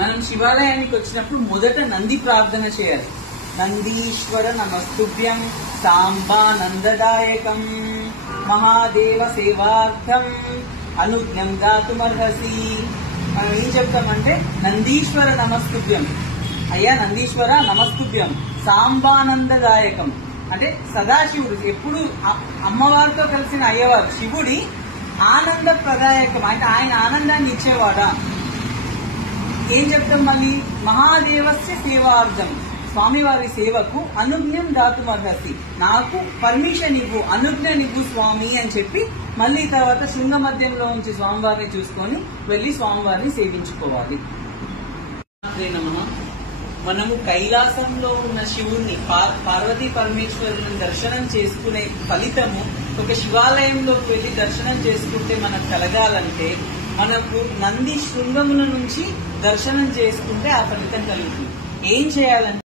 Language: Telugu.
మనం శివాలయానికి వచ్చినప్పుడు మొదట నంది ప్రార్థన చేయాలి. నందీశ్వర నమస్తుభ్యం సాంబానందదాయకం మహాదేవ సేవార్థం అనుజ్ఞం దాతుమర్హసి. మనం ఏం చెప్తామంటే నందీశ్వర నమస్తుభ్యం, అయ్యా నందీశ్వర నమస్తుభ్యం సాంబానందదాయకం అంటే సదాశివుడు ఎప్పుడు అమ్మవారితో కలిసిన అయ్యవారు శివుడి ఆనంద ప్రదాయకం అంటే ఆయన ఆనందాన్ని ఇచ్చేవాడా. ఏం చెప్తాం మళ్ళీ మహాదేవస్య సేవార్థం స్వామివారి సేవకు అనుజ్ఞం దాతుమర్హసి, నాకు పర్మిషన్ ఇవ్వు అనుజ్ఞనివ్వు స్వామి అని చెప్పి మళ్ళీ తర్వాత శృంగ మధ్యంలో ఉంచి స్వామివారిని చూసుకొని వెళ్లి స్వామివారిని సేవించుకోవాలి. మనము కైలాసంలో ఉన్న శివుణ్ణి పార్వతీ పరమేశ్వరుని దర్శనం చేసుకునే ఫలితము ఒక శివాలయంలోకి వెళ్లి దర్శనం చేసుకుంటే మనకు కలగాలంటే మనకు నంది శృంగముల నుంచి దర్శనం చేసుకుంటే ఆ ఫలితం కలుగుతుంది. ఏం చేయాలంటే